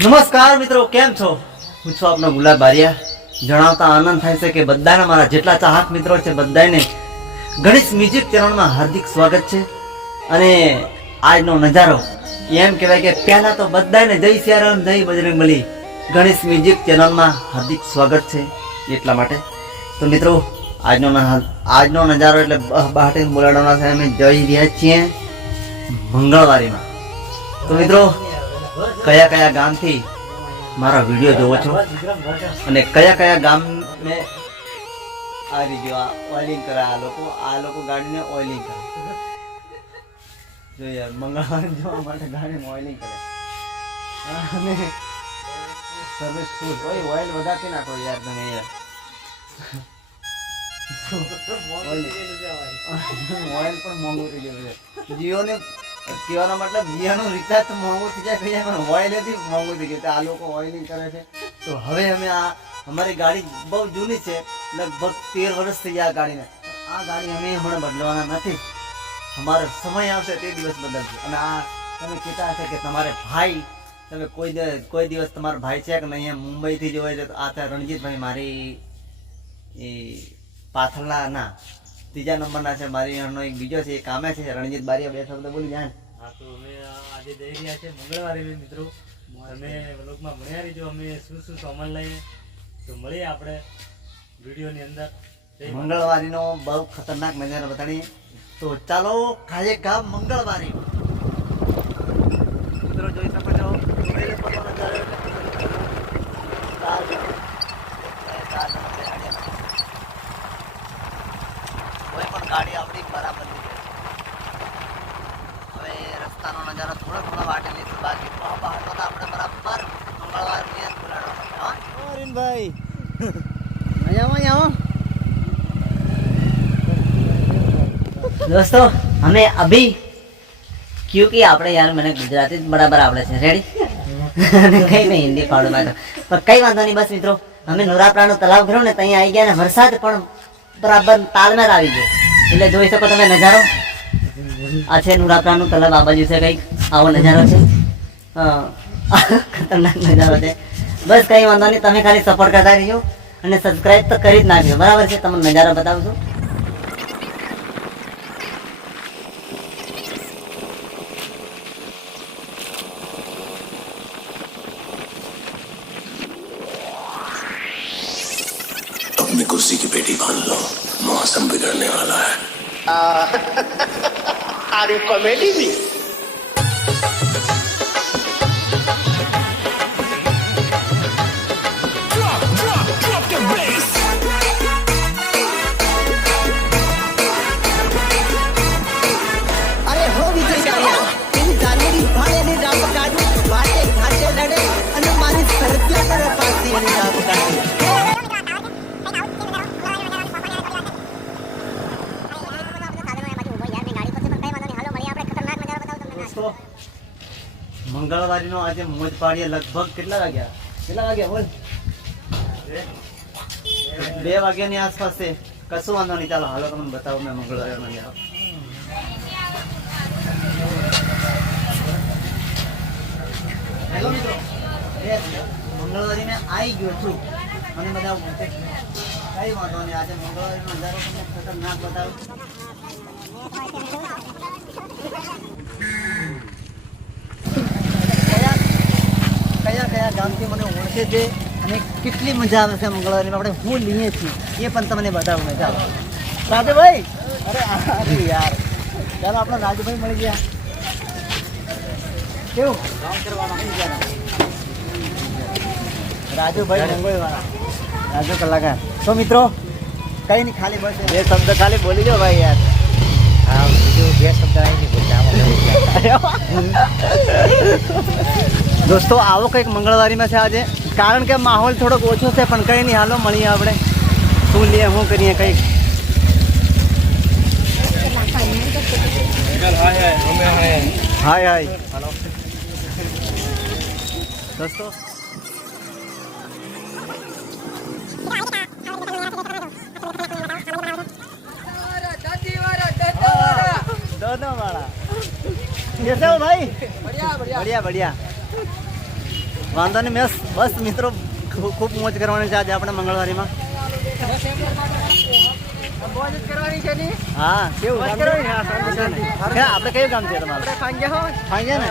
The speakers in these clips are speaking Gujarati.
નમસ્કાર મિત્રો, કેમ છો? હું છું આપનો ગુલાબ બારિયા. જણાવતા આનંદ થાય છે કે બધાના મારા જેટલા ચાહક મિત્રો છે બધાને ગણેશ મ્યુઝિક ચેનલમાં હાર્દિક સ્વાગત છે. અને આજનો નજારો એમ કહેવાય કે પહેલાં તો બધાને જય સિયારામ, જય બજરંગબલી ગણેશ મ્યુઝિક ચેનલમાં હાર્દિક સ્વાગત છે એટલા માટે. તો મિત્રો આજનો આજનો નજારો એટલે બહાટી બોલાડવાના છે અમે જઈ રહ્યા છીએ મંગળવારીમાં. તો મિત્રો, કયા કયા ગામથી મારા વીડિયો જોવો છો? અને કયા કયા ગામ મેં આ રીજો ઓઇલિંગ કરે, આ લોકો આ લોકો ગાડીને ઓઇલિંગ કરે. જો યાર મંગળવાર જોવા માટે ગાડીને ઓઇલિંગ કરે. અને સર્વિસ ફૂલ ઓઇલ વધારતી નાખો યાર તમે યાર. ઓઇલ પણ મોંઘું થઈ ગયું છે. જીઓને કહેવાનો મતલબ જીઓનું રિચાર્જ તો મોંઘું થઈ જાય થઈ જાય પણ ઓઇલ નથી, મોંઘું થઈ ગયું. આ લોકો ઓઇલિંગ કરે છે. તો હવે અમે આ, અમારી ગાડી બહુ જૂની છે, લગભગ તેર વર્ષ થઈ ગયા આ ગાડીને. આ ગાડી અમે હમણાં બદલવાના નથી. અમારો સમય આવશે તે દિવસ બદલશે. અને આ તમે કહેતા હશે કે તમારે ભાઈ, તમે કોઈ કોઈ દિવસ તમારો ભાઈ છે કે નહીં મુંબઈથી જોવે છે, તો આ થાય રણજીતભાઈ મારી એ પાથરના ના ત્રીજા નંબરના છે મારી અಣ್ಣનો એક બીજો છે એ કામે છે રણજીત બારીયા બે શબ્દ બોલી જાય હા તો અમે આજે જઈ રહ્યા છે મંગળવારે મિત્રો. તમે વ્લોગમાં ભણ્યા રહીજો અમે શું શું સામાન લઈએ તો મળીએ આપણે વિડીયોની અંદર. મંગળવારીનો બહુ ખતરનાક નજારો બતાડી તો ચાલો ખાઈએ ગામ મંગળવારી. મિત્રો જોઈ શકો છો સુરેલ પરનો નજારો એટલે ચાર જણ. ચાર જણ છે ગાડીમાં. કોઈ પણ ગાડી આપણી બરાબર નહીં છે. હવે રસ્તાનો નજારો થોડો થોડો વાટે લઈશું બાકી તો બહાર તો આપણે બરાબર મંગળવારની જ બોલાડવા પડશે, હા? ભાઈ. મજામાં જાઓ દોસ્તો અમે અભી ક્યુંકિ આપણે યાર મને ગુજરાતી જ બરાબર આવડે છે. રેડી કઈ નહીં હિન્દી ફાવડું મારે. પણ કઈ વાંધો નહીં બસ મિત્રો અમે નુરાપરાનો તલાવ ભર્યો ને ત્યાં આવી ગયા ને વરસાદ પણ બરાબર તાલમાં આવી ગયો. એટલે જોઈ શકો તમે નજારો. આ છે નુરાપરાનું તલાવ આ બાજુ છે કંઈક. આવો નજારો છે. ખતરનાક નજારો છે. બસ કઈ વાંધો નહીં તમે ખાલી સપોર્ટ કરતા રહીજો અને સબસ્ક્રાઇબ તો કરી જ નાખજો બરાબર છે તમને નજારો બતાવું છું अपनी कुर्सी की पेटी बांध लो मौसम बिगड़ने वाला है आर यू कॉमेडी भी આજે મોજ પાડીએ લગભગ કેટલા વાગ્યા? કેટલા વાગ્યા બોલ? બે વાગ્યાની આસપાસ છે. કશું વાંધો નહીં, ચાલો, હાલો, તમને બતાવો, મેં મંગળવારે મને હેલો મિત્રો મંગળવારી મેં આવી ગયો છું. મને બધા કઈ વાંધો નહીં, આજે મંગળવારીનો નજારો તમને ખતરનાક બતાવું. કયા કયા ગામથી મને ઓળખે છે અને કેટલી મજા આવે છે મંગળવારીમાં આપણે હું લઈએ છીએ એ પણ તમને બતાવું મજા આવે રાજુભાઈ? અરે અરે યાર. ચાલો આપણે રાજુભાઈ મળી ગયા. કેવું? રાજુભાઈ મંગળવાળા રાજુ કલાકાર. તો મિત્રો કઈ નહીં ખાલી બસ બે શબ્દ ખાલી બોલી દો ભાઈ યાર. હા બીજું બે શબ્દ આવી નહીં બોલતા દોસ્તો આવો કંઈક મંગળવારીમાં છે આજે. કારણ કે માહોલ થોડોક ઓછો છે પણ કંઈ નહીં હાલો મળીએ આપણે. શું લઈએ શું કરીએ કંઈક. હાય હાય. દોસ્તો. દસ હો ભાઈ બઢિયા બઢિયા. વાંધો નહીં મેં બસ મિત્રો ખૂબ મોજ કરવાની છે આજે આપણે મંગળવારીમાં. હા કેવું? આપણે કયું કામ છે તમારું? ફાંગ્યા ને?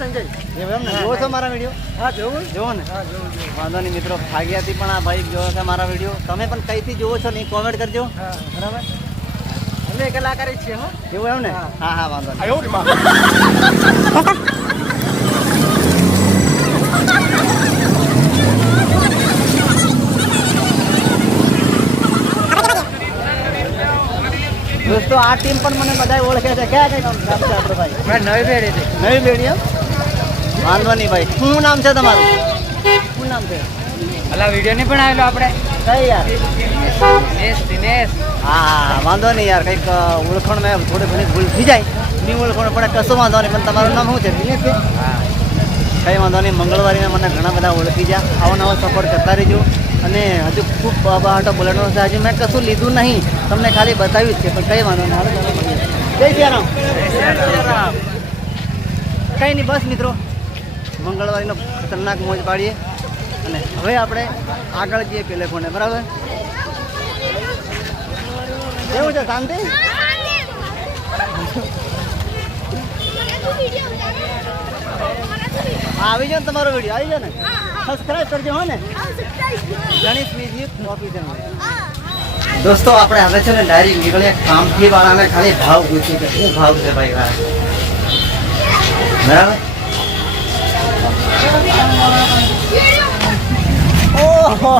સંજય. એમ ને? જોવો છો મારા વીડિયો? હા જોવું જોવો ને? વાંધો નહીં મિત્રો ફાગ્યાથી પણ આ ભાઈ જોવો છે મારા વીડિયો. તમે પણ કઈથી જોવો છો નહીં કોમેન્ટ કરજો. બરાબર. અમે કલાકાર જ છીએ હો. એવું એમ ને? હા. હા વાંધો નહીં. દોસ્તો આ ટીમ પણ મને બધા ઓળખે છે. ક્યાં કઈ નામ છે આપણો ભાઈ. નવી પેઢી છે. નવી પેઢી એમ? વાંધો નહીં ભાઈ. શું નામ છે તમારું? શું નામ છે? અલા વીડિયો નહીં પણ આવેલો આપણે? કઈ યાર? દિનેશ દિનેશ. હા હા વાંધો નહીં યાર કંઈક ઓળખણ મેં થોડી ઘણી ભૂલ થઈ જાય. નહીં ઓળખાણ પણ કશું વાંધો નહીં પણ તમારું નામ શું છે? દિનેશ છે કંઈ વાંધો નહીં મંગળવારે મને ઘણા બધા ઓળખી ગયા. આવો નવો સપોર્ટ કરતા રહેજો. અને હજુ ખૂબ બહાટો બોલાનો છે. હજુ મેં કશું લીધું નહીં. તમને ખાલી બતાવ્યું જ છે પણ કંઈ વાંધો નહીં. જય સિયારામ. કંઈ નહીં બસ મિત્રો. મંગળવારીનો ખતરનાક મોજ પાડીએ. અને હવે આપણે આગળ જઈએ પેલે કોને બરાબર? કેવું છે શાંતિ? આવી જાઓ ને તમારો વીડિયો આવી જાય ને. સબસ્ક્રાઈબ કરજો હો ને. ગણેશ મ્યુઝિક ઓફિસર દોસ્તો આપણે હવે છે ને ડાયરેક્ટ નીકળીએ. કામથી વાળાને ખાલી ભાવ પૂછ્યું કે શું ભાવ છે ભાઈ? બરાબર? ઓહો!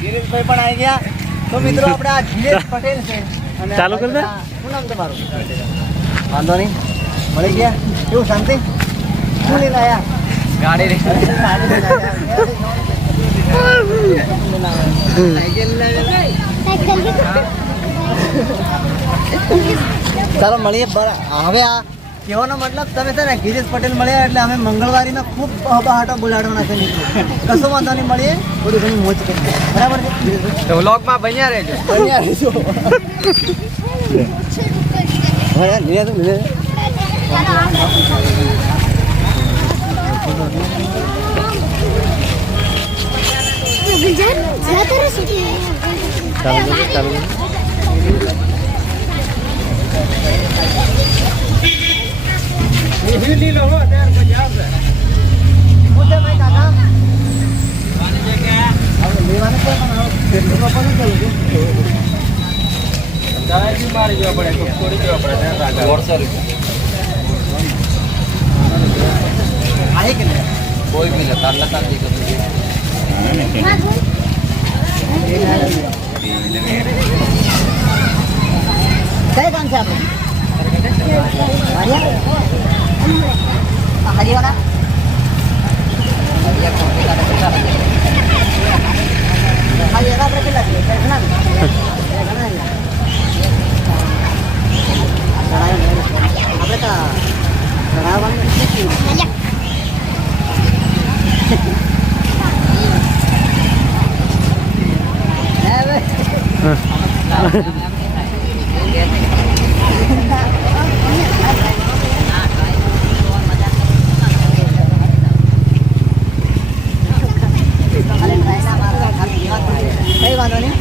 ગિરીશભાઈ પણ આવી ગયા. તો મિત્રો આપણે આ ધીરેશ પટેલ છે. ચાલુ કરી દે. શું નામ તમારું? વાંધો નહીં. મળી ગયા. કેવું શાંતિ? શું લઈને આવ્યા? ગાડી ચાલો મળીએ હવે આ કહેવાનો મતલબ તમે છે ને ગિરીશ પટેલ મળ્યા એટલે અમે મંગળવારીમાં ખૂબ બહાટો બોલાડવાના છે કશો વાંધો નહીં મળીએ. થોડી ઘણી મોજ કરીએ બરાબર છે? વ્લોગમાં બન્યા રહેજો. બન્યા રહેજો. गुलजार ज़्यादा रस होती है डाल दो डाल दो नहीं लो हो यार पंजाब है मुद्दे भाई दादा आने जगह अब लेवाने को बनाओ फिर लोगों पर चल दो दादा जी मार गया पड़े तो थोड़ी जो पड़े राजा और सर आए के लिए कोई भी लता लता जी का ને? બે જણા ને? આ ચડાવ્યું ને? આપણે તો ચડાવવાનું નથી. હવે કઈ વાંધો નહીં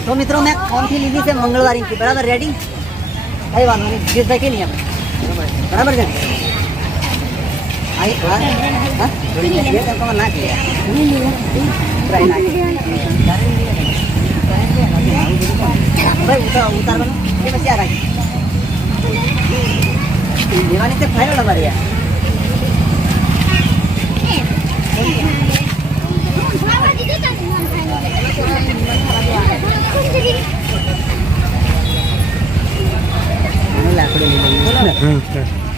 તો મિત્રો મેં ફોનથી લીધી છે મંગળવારીથી બરાબર રેડી કઈ વાંધો નહીં જીતભાઈ કે નહીં આપણે બરાબર છે આઈ હા હા બે ટંકામાં નાખી ટ્રાય નાખી ભાઈ ઉતાર ઉતારવાનું કે પછી આ રાખી લેવાની છે ફાઇનલ અમારી યાર મને લાકડું લઈ લઈએ કમ્પ્લીટ કરવાનું પાછું આપણે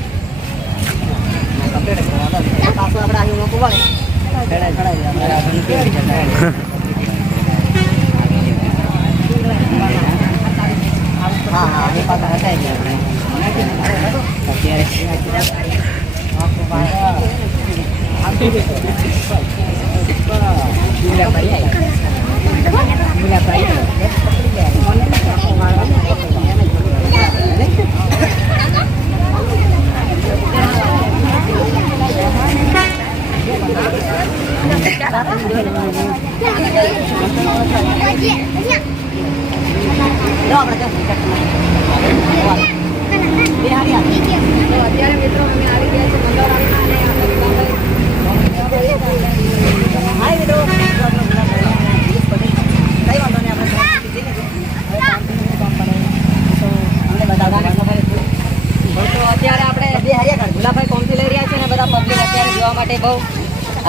Bila bayar? Bila bayar? અત્યારે મિત્રો અમે આવી ગયા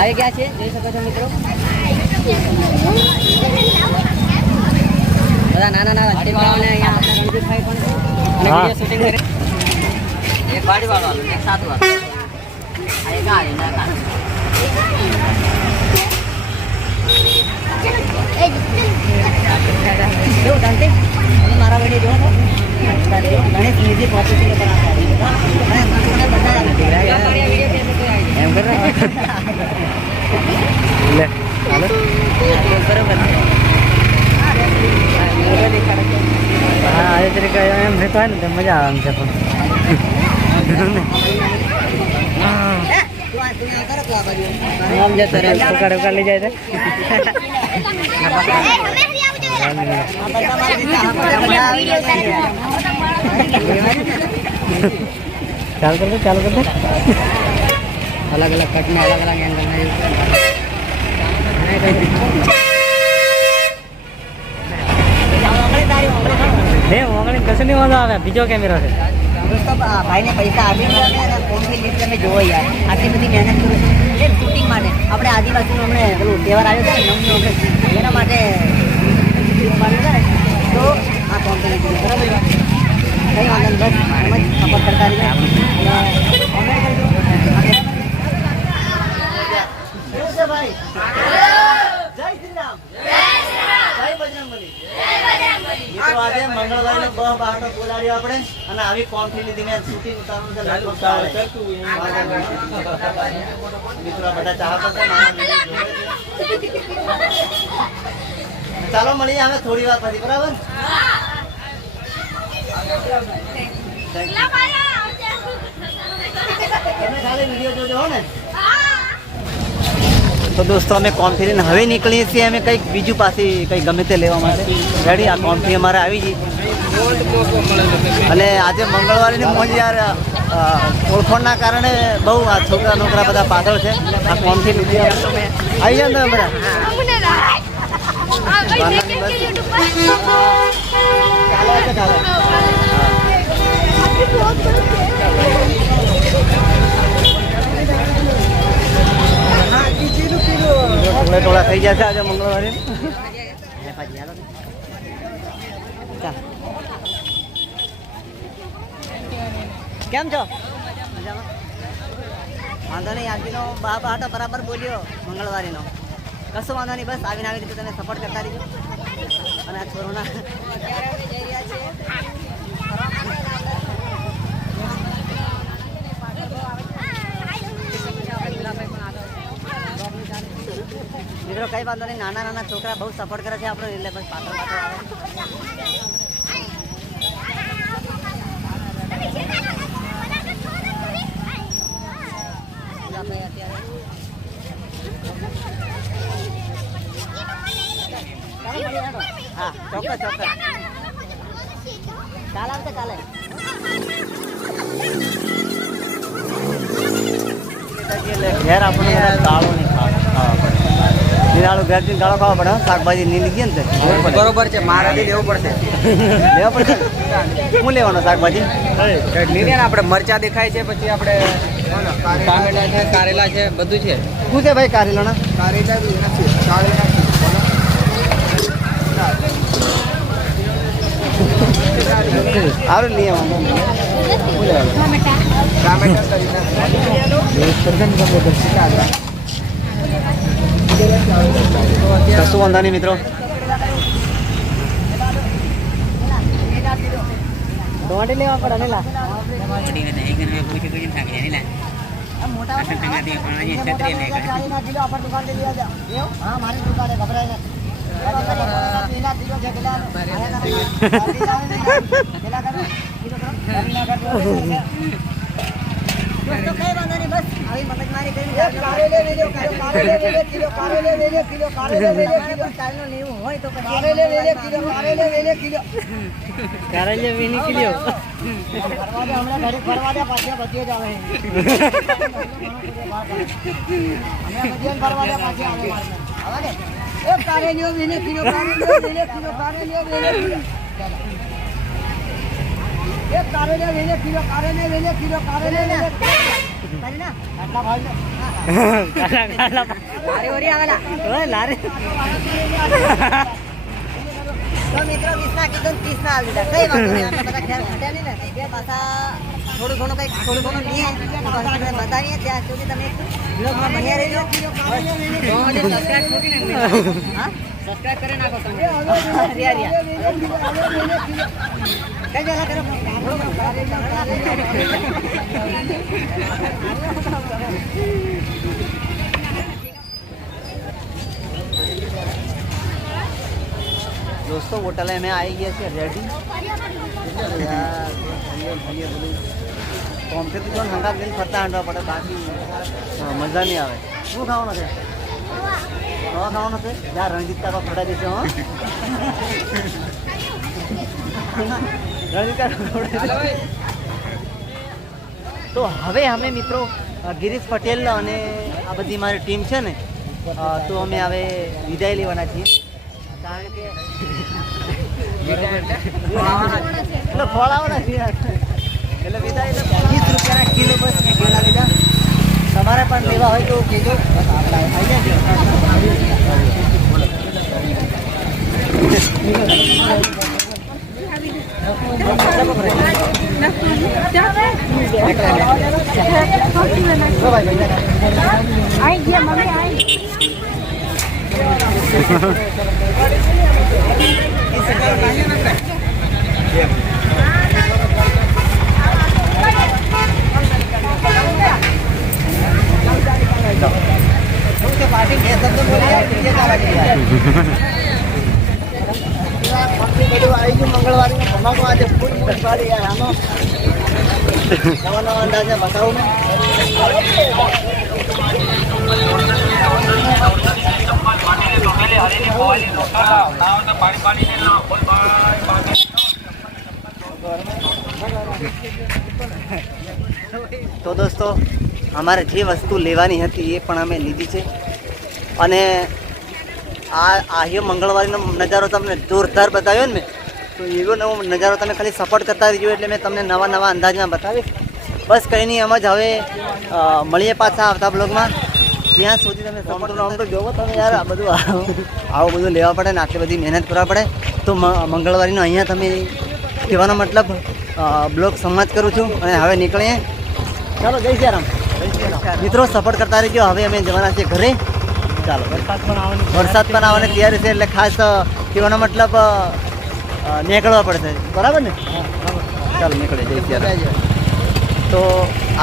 આવી ગયા છે. જોઈ શકો છો મિત્રો. બધા નાના નાના છોકરાઓને અહીંયા આપણા રણજીતભાઈ પણ શૂટિંગ કરે. એક વાડી વાળો એક સાત વાળો મારા વીડિયો જોવો છો? ગણેશ મ્યુઝિક ઓફિસિયલ કર લે હાલો બરોબર હા આજે તરીકે એમ રહેતો હોય ને તો મજા આવે એમ છે પણ આમ જતો રહે ઉકાળ ઉકાળ લઈ જાય. ચાલ કર દે, ચાલ કર દે અલગ અલગ કટમાં અલગ અલગ એંગલના એવું ઓગણીસ કશું નહીં વાંધો આવે. બીજો કેમેરો છે. ભાઈને પૈસા આપી ફોનથી લીધ તમે જોવો આટલી બધી મહેનત કરું એટલે શૂટિંગ માટે. આપણે આદિવાસીનું હમણે પેલું તહેવાર આવ્યો છે ને આપણે એના માટે તો આ કોમ્પની કીધું કંઈ વાંધો બસ, એમ જ સપોર્ટ કરતા રહીએ. અને આવી કોન્ફી લીધી મેં શૂટિંગ ઉતારવાનું છે લગભગ કાલે. મિત્રો બધા ચાહકો છે. ચાલો મળીએ અમે થોડી વાર પછી બરાબર? તમે ખાલી વીડિયો જોજો હો ને. તો દોસ્તો અમે કોન્ફી હવે નીકળીએ છીએ. અમે કંઈક બીજું પાસે કંઈક ગમે તે લેવા માટે. રેડી આ કોન્ફી અમારે આવી ગઈ. અને આજે મંગળવારની મોજ યાર ઓળખોણના કારણે બહુ આ છોકરા નોકરા બધા પાછળ છે. આ કોન્ફી. આવી જાય ને તમે બધા ચાલે છે ચાલે ટોળા ટોળા થઈ છે આજે મંગળવારે. કેમ છો? વાંધો નહીં આજનો બા તો બરાબર બોલ્યો મંગળવારીનો. કશું વાંધો નહીં, બસ આવીને આવી રીતે તમે સપોર્ટ કરતા રહીજો અને આ છોરોના મિત્રો કઈ વાંધો નહીં. નાના નાના છોકરા બહુ સપોર્ટ કરે છે આપણો, એટલે બસ પાછળ પાછળ અત્યારે. હા, ચોક્કસ ચોક્કસ. કાલ આવશે કાલે. ઘેર આપણને દાળો નહીં ખાવા પડે. નિરાળું ઘેર જઈને દાળો ખાવા પડે શાકભાજી નીલી ગઈ ને બરોબર છે. મારાથી લેવું પડશે. લેવા પડશે. શું લેવાનો શાકભાજી? લીધે ને આપણે મરચા દેખાય છે પછી આપણે ટામેટા છે કારેલા છે બધું છે. શું છે ભાઈ કારેલાના? સારું લઈ આવવાનું કશું વાંધા નહીં મિત્રો. ટોમેટી લેવા પડે ને લા મોટા હા મારી દુકાને ગભરાય ને દોસ્તો કઈ વાંધો નહીં બસ. આવી મગજમારી કરીને કારેલે કિલો કારેલે લે કિલો કારેલે વેલ્યો કિલો કારેલે વેલ્યો કિલો ચાલનો લેવું હોય તો પછી કારેલે વેલ્યો કિલો કારેલે વેલ્યો કિલો. કારેલે વીની કિલો. ફરવા દે હમણાં ઘરે ફરવા દે પાછા બચીએ જ આવે. હમણાં બચીએ ફરવા દે પાછા આવે આવે ને? એ કારેલીઓ વેલ્યો કિલો કારેલીઓ વેલ્યો કિલો કારેલીઓ વેલ્યો કિલો. એ કારેલે વેલે કિલો કારેલે વેલે કિલો કારેલે વેલે કરી ના. આટલા ભાઈ કાલા કાલા લારે ઓરી આવેલા ઓય લારે તો મિત્રો વીસ કીધું ત્રીસના આવી દીધા કઈ વાંધો નહીં આપણે બધા ખ્યાલ ખટ્યા નહીં ને. બે પાછા થોડું ઘણું કંઈક થોડું ઘણું લઈએ. તમને બતાવીએ ત્યાં સુધી તમે બ્લોગમાં બન્યા રહેજો. સબસ્ક્રાઇબ કરી સબસ્ક્રાઇબ કરી નાખો તમે. રિયા રિયા કઈ જલા કરો દોસ્તો હોટલે અમે આવી ગયા છે રેડી કોમ્પ્યુટર તો હંગાત લઈને ફરતા હાંડવા પડે બાકી હા, મજા નહીં આવે શું ખાવાનું છે ખાવા ખાવાનું છે જ્યાં રણજીત કાકા તો હવે અમે મિત્રો ગિરીશ પટેલ અને આ બધી મારી ટીમ છે ને તો અમે હવે વિદાય લેવાના છીએ. કારણ કે એટલે ફળાવાના છીએ. એટલે વિદાય એટલે વીસ રૂપિયાના કિલો બસ મેં ગેલા લીધા. તમારે પણ લેવા હોય તો કહેજો. બસ આપણે આવી જાય શું છે પાર્ટી બે શબ્દ બોલી જાય ત્રીજે ચાલે છે આજે ફૂલ નવા અંદાજે બતાવું તો દોસ્તો, અમારે જે વસ્તુ લેવાની હતી એ પણ અમે લીધી છે. અને આ આહ્ય મંગળવારનો નજારો તમને જોરદાર બતાવ્યો ને તો એવો નવો નજારો તમે ખાલી સપોર્ટ કરતા રહીજો એટલે મેં તમને નવા નવા અંદાજમાં બતાવીશ. બસ કંઈ નહીં એમ જ હવે મળીએ પાછા આવતા બ્લોગમાં ત્યાં સુધી તમે સપોર્ટ આમ તો જોવો તમે યાર આ બધું આવું બધું લેવા પડે ને આટલી બધી મહેનત કરવા પડે. તો મંગળવારીનો અહીંયા તમે કહેવાનો મતલબ બ્લોગ સમાજ કરું છું અને હવે નીકળીએ. ચાલો જય શ્રી રામ મિત્રો સપોર્ટ કરતા રહીજો. હવે અમે જવાના છીએ ઘરે. ચાલો. વરસાદ પણ આવવાની વરસાદ પણ આવવાની તૈયારી છે એટલે ખાસ કહેવાનો મતલબ નીકળવા પડશે. બરાબર ને? ચાલો નીકળી જઈએ ત્યારે. તો આ